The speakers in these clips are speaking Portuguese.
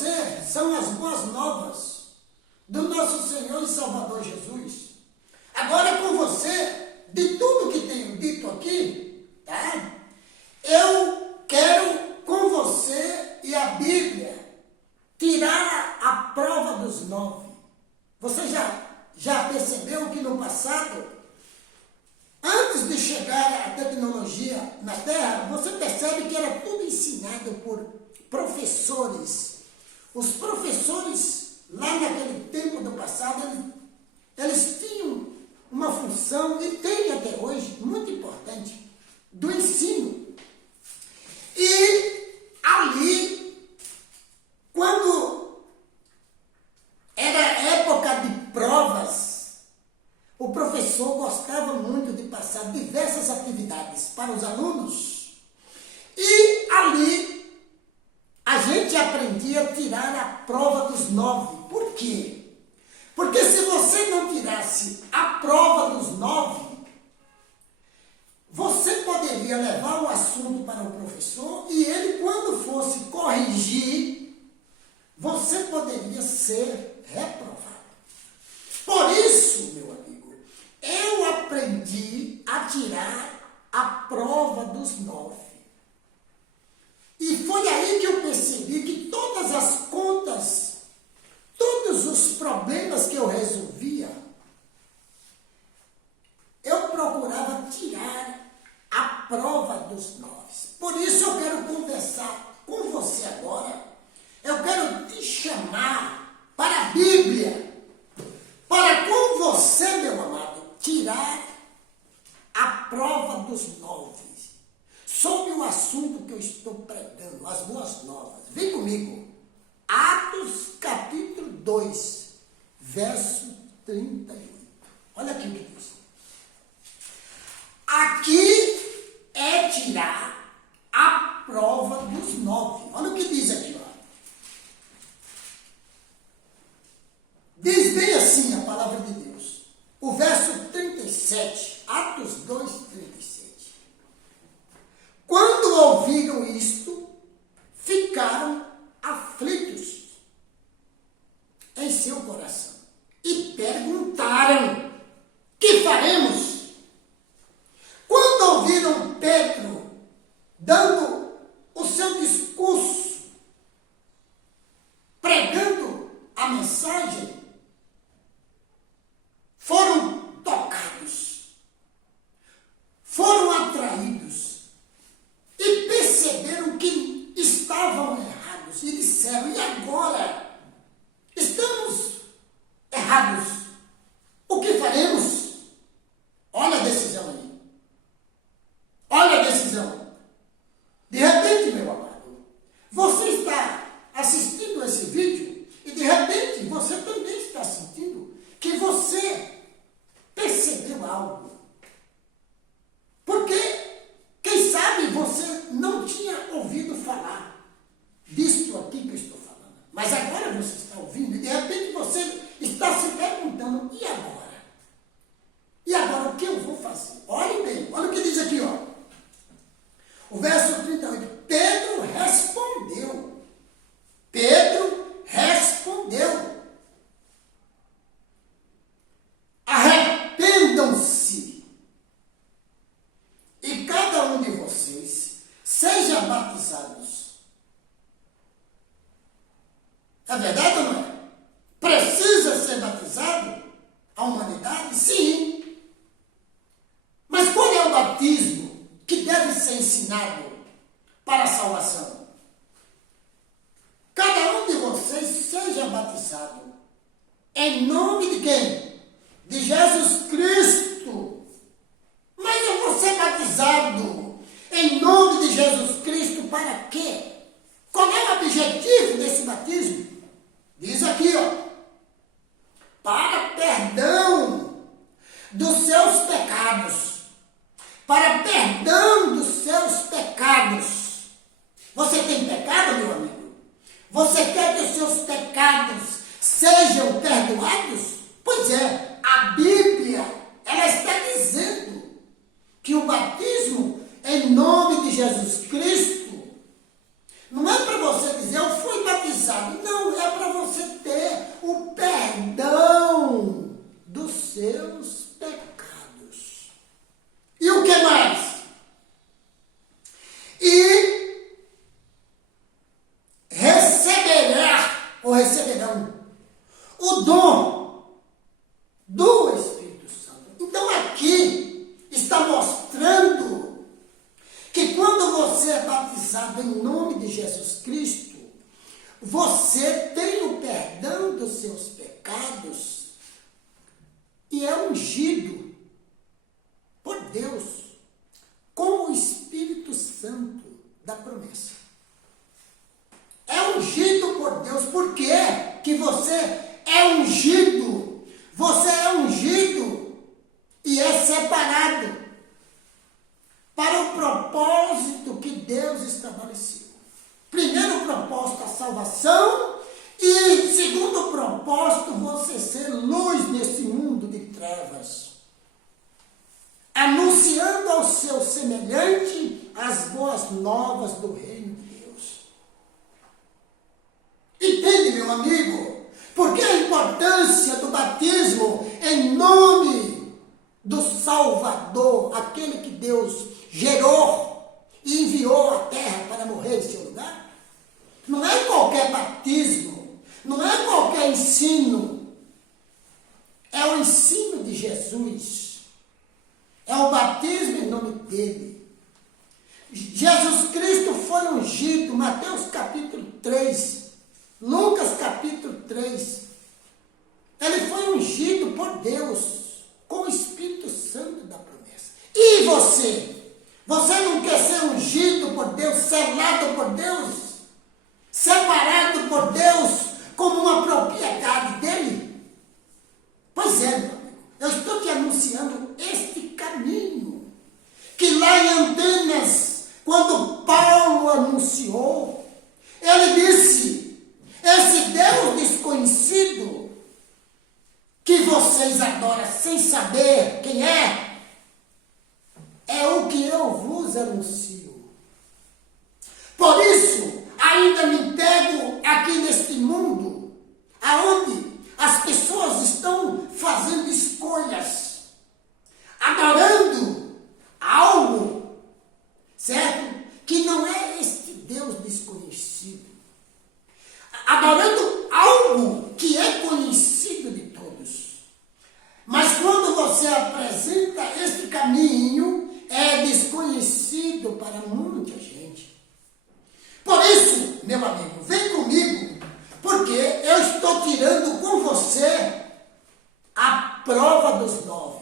você são as boas novas do nosso Senhor e Salvador Jesus. Agora com você, de tudo que tenho dito aqui, tá? Eu quero com você e a Bíblia tirar a prova dos 9. Você já percebeu que no passado, antes de chegar a tecnologia na Terra, você percebe que era tudo ensinado por professores. Os professores, lá naquele tempo do passado, eles tinham uma função, e tem até hoje, muito importante, do ensino. E ali, quando era época de provas, o professor gostava muito de passar diversas atividades para os alunos. E ali, a gente aprendia a tirar a prova dos 9. Por quê? Porque se você não tirasse a prova dos 9, você poderia levar o assunto para o professor e ele, quando fosse corrigir, você poderia ser reprovado. Por isso, meu amigo, eu aprendi a tirar a prova dos 9. E foi aí que eu percebi que todas as contas, todos os problemas que eu resolvia, eu procurava tirar a prova dos 9. Por isso eu quero conversar com você agora. Eu quero te chamar para a Bíblia, para com você, meu amado, tirar a prova dos 9. Sobre o assunto que eu estou pregando, as boas novas. Vem comigo. Atos capítulo 2, verso 38. Olha aqui o que diz. Aqui é tirar a prova dos 9. Olha o que diz aqui, ó. Diz bem assim a palavra de Deus. O verso 37, Atos 2, 37. Quando ouviram isto, ficaram aflitos em seu coração e perguntaram: que faremos? Quando ouviram Pedro dando o seu discurso, pregando a mensagem, foram tocados, foram atraídos e perceberam que estavam errados e disseram: e agora? Estamos errados. O que faremos? Olha a decisão aí. Olha a decisão. De repente, meu amado, você está assistindo esse vídeo e de repente você também está sentindo que você percebeu algo. Porque, quem sabe, você não tinha ouvido falar disto aqui que eu estou falando. Mas agora você está ouvindo e de repente você está se perguntando: e agora? E agora o que eu vou fazer? Olhe bem, olha o que diz aqui, ó. O verso 38. Pedro respondeu. Pedro respondeu: arrependam-se e cada um de vocês seja batizados. É verdade ou não é? Precisa ser batizado a humanidade? Sim. Mas qual é o batismo que deve ser ensinado para a salvação? Cada um de vocês seja batizado em nome de quem? De Jesus Cristo. Mas eu vou ser batizado em nome de Jesus Cristo para quê? Qual é o objetivo desse batismo? Diz aqui, ó. Para perdão dos seus pecados. Para perdão dos seus pecados. Você tem pecado, meu amigo? Você quer que os seus pecados sejam perdoados? Pois é, a Bíblia, ela está dizendo que o batismo em nome de Jesus Cristo não é para você dizer: eu fui batizado. Não. você é batizado em nome de Jesus Cristo, você tem o perdão dos seus pecados e é ungido por Deus com o Espírito Santo da promessa. É ungido por Deus. Por quê que você é ungido? Você é ungido e é separado para o propósito que Deus estabeleceu. Primeiro propósito, a salvação, e segundo propósito, você ser luz nesse mundo de trevas, anunciando ao seu semelhante as boas novas do reino de Deus. Entende, meu amigo? Porque a importância do batismo em nome do Salvador, aquele que Deus gerou e enviou à terra para morrer em seu lugar? Não é qualquer batismo, não é qualquer ensino, é o ensino de Jesus, é o batismo em nome dele. Jesus Cristo foi ungido, Mateus capítulo 3, Lucas capítulo 3, ele foi ungido por Deus com o Espírito Santo da promessa. E você? Você não quer ser ungido por Deus, selado por Deus, separado por Deus como uma propriedade dele? Pois é, meu amigo, eu estou te anunciando este caminho, que lá em Atenas, quando Paulo anunciou, ele disse: esse Deus desconhecido, que vocês adoram sem saber quem é o que eu vos anuncio. Por isso, ainda me pego aqui neste mundo, aonde as pessoas estão fazendo escolhas, adorando algo, certo? Que não é este Deus desconhecido. Adorando algo que é conhecido de todos. Mas quando você apresenta este caminho, é desconhecido para muita gente. Por isso, meu amigo, vem comigo, porque eu estou tirando com você a prova dos 9.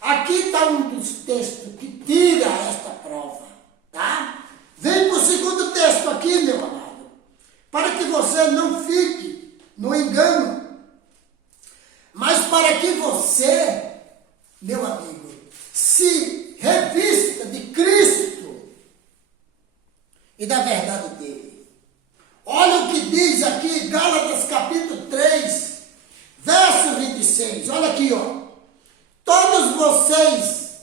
Aqui está um dos textos que tira esta prova, tá? Vem para o segundo texto aqui, meu amado, para que você não fique no engano, mas para que você, meu amigo, se revista de Cristo e da verdade dele. Olha o que diz aqui, Gálatas capítulo 3, verso 26. Olha aqui, ó. Todos vocês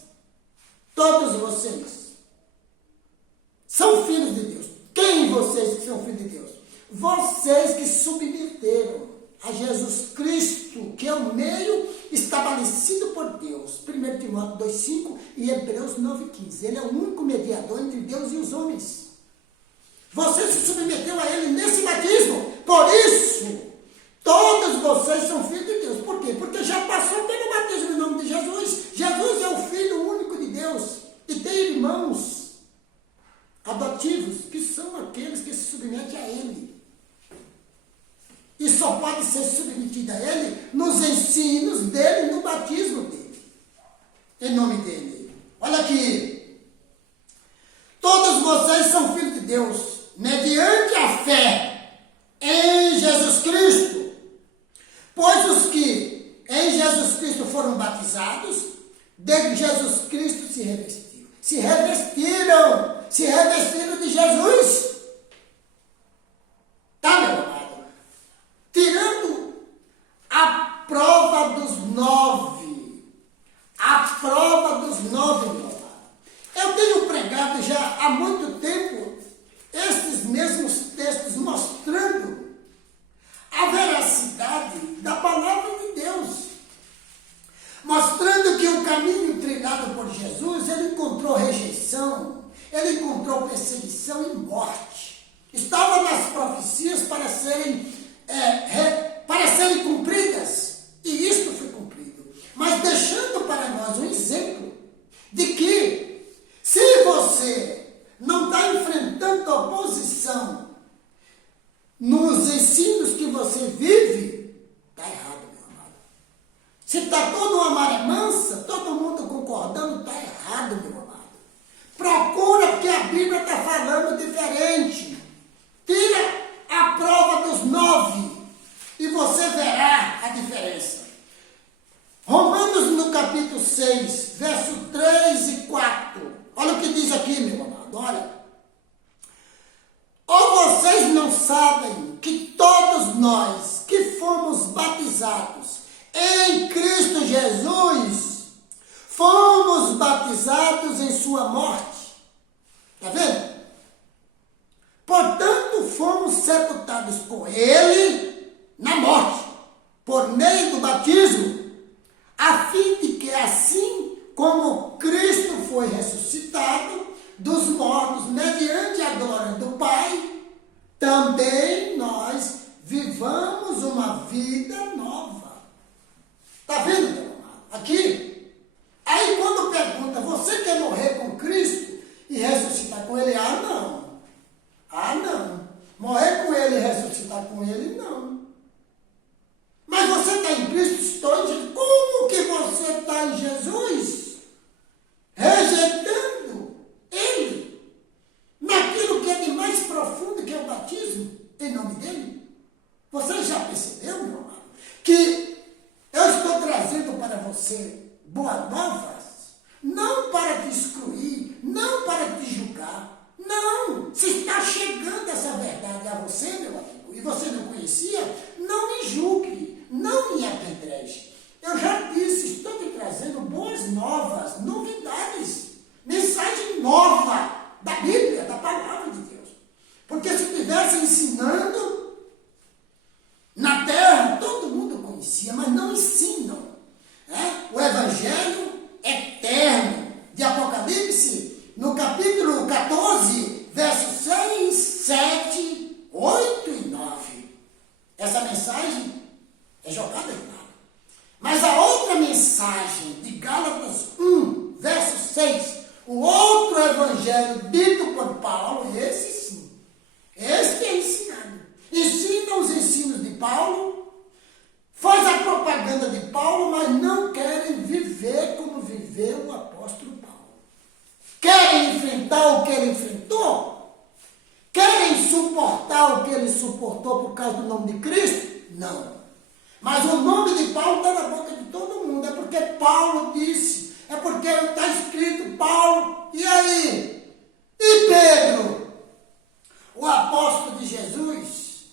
são filhos de Deus. Quem vocês que são filhos de Deus? Vocês que submeteram a Jesus Cristo, que é o meio estabelecido por Deus. 1 Timóteo 2,5 e Hebreus 9,15. Ele é o único mediador entre Deus e os homens. Você se submeteu a ele nesse batismo. Por isso, todos vocês são filhos de Deus. Por quê? Porque já passou pelo batismo em nome de Jesus. Jesus é o Filho único de Deus. E tem irmãos adotivos, que são aqueles que se submetem a ele. E só pode ser submetido a ele nos ensinos dele, no batismo dele. Em nome dele. Olha aqui. Todos vocês são filhos de Deus, mediante a fé em Jesus Cristo. Pois os que em Jesus Cristo foram batizados, de Jesus Cristo se revestiram. Se revestiram de Jesus. Tá, meu amado? Tirando a prova dos 9. A prova dos 9, meu amado. Eu tenho pregado já há muito tempo estes mesmos textos mostrando a veracidade da palavra de Deus. Mostrando que o caminho trilhado por Jesus, ele encontrou rejeição, ele encontrou perseguição e morte. Estava nas profecias para serem cumpridas, e isto foi cumprido. Mas deixando para nós um exemplo de que, se você não está enfrentando você vive, está errado, meu amado. Se está toda uma maré mansa, todo mundo concordando, está errado, meu amado. Procura que a Bíblia está falando diferente. Tira a prova dos 9 e você verá a diferença. Romanos no capítulo 6, verso 3 e 4. Olha o que diz aqui, meu amado, olha. Ou vocês não sabem que todos nós que fomos batizados em Cristo Jesus, fomos batizados em sua morte. Está vendo? Portanto, fomos sepultados com ele na morte, por meio do batismo, a fim de que assim como Cristo foi ressuscitado dos mortos mediante a glória do Pai, também nós vivamos uma vida nova. Está vendo, meu amado? Aqui. Aí quando pergunta, você quer morrer com Cristo e ressuscitar com ele? Ah, não. Ah, não. Morrer com ele e ressuscitar com ele, não. Mas você está em Cristo? Estou em Jesus. Como que você está em Jesus? Rejeitando ele naquilo que é de mais profundo, que é o batismo, em nome dele. Você já percebeu, meu amado, que eu estou trazendo para você boas novas, não para te excluir, não para te julgar, não. Se está chegando essa verdade a você, meu amigo, e você não conhecia, não me julgue, não me apedreje. Eu já disse, estou te trazendo boas novas, novidades, mensagem nova da Bíblia, da palavra de Deus. Porque se estivesse ensinando na terra, todo mundo conhecia, mas não ensinam. Né? O Evangelho eterno de Apocalipse, no capítulo 14, versos 6, 7, 8 e 9. Essa mensagem é jogada em nada. Mas a outra mensagem de Gálatas 1, verso 6, o outro evangelho dito por Paulo, esse sim, esse é ensinado. Ensina os ensinos de Paulo, faz a propaganda de Paulo, mas não querem viver como viveu o apóstolo Paulo. Querem enfrentar o que ele enfrentou? Querem suportar o que ele suportou por causa do nome de Cristo? Não. Mas o nome de Paulo está na boca de todo mundo. É porque Paulo disse. É porque está escrito Paulo. E aí? E Pedro? O apóstolo de Jesus?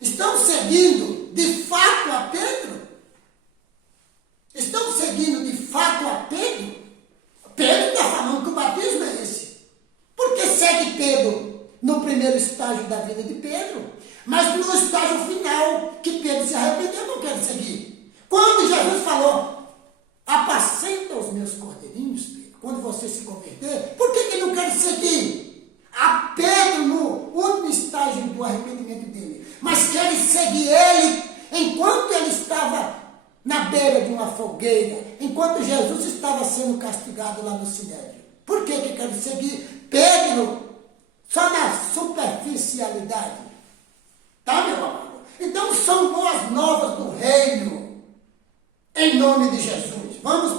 Estão seguindo de fato a Pedro? Estão seguindo de fato a Pedro? Pedro está falando que o batismo é esse. Por que segue Pedro no primeiro estágio da vida de Pedro? Mas no estágio final, que Pedro se arrependeu, não quero seguir. Quando Jesus falou, apacenta os meus cordeirinhos, Pedro, quando você se converter, por que não quer seguir a Pedro no último estágio do arrependimento dele? Mas quer seguir ele enquanto ele estava na beira de uma fogueira, enquanto Jesus estava sendo castigado lá no Sinédrio. Por que quer seguir Pedro só na superficialidade? Tá, meu amado? Então são boas novas do reino, em nome de Jesus. Vamos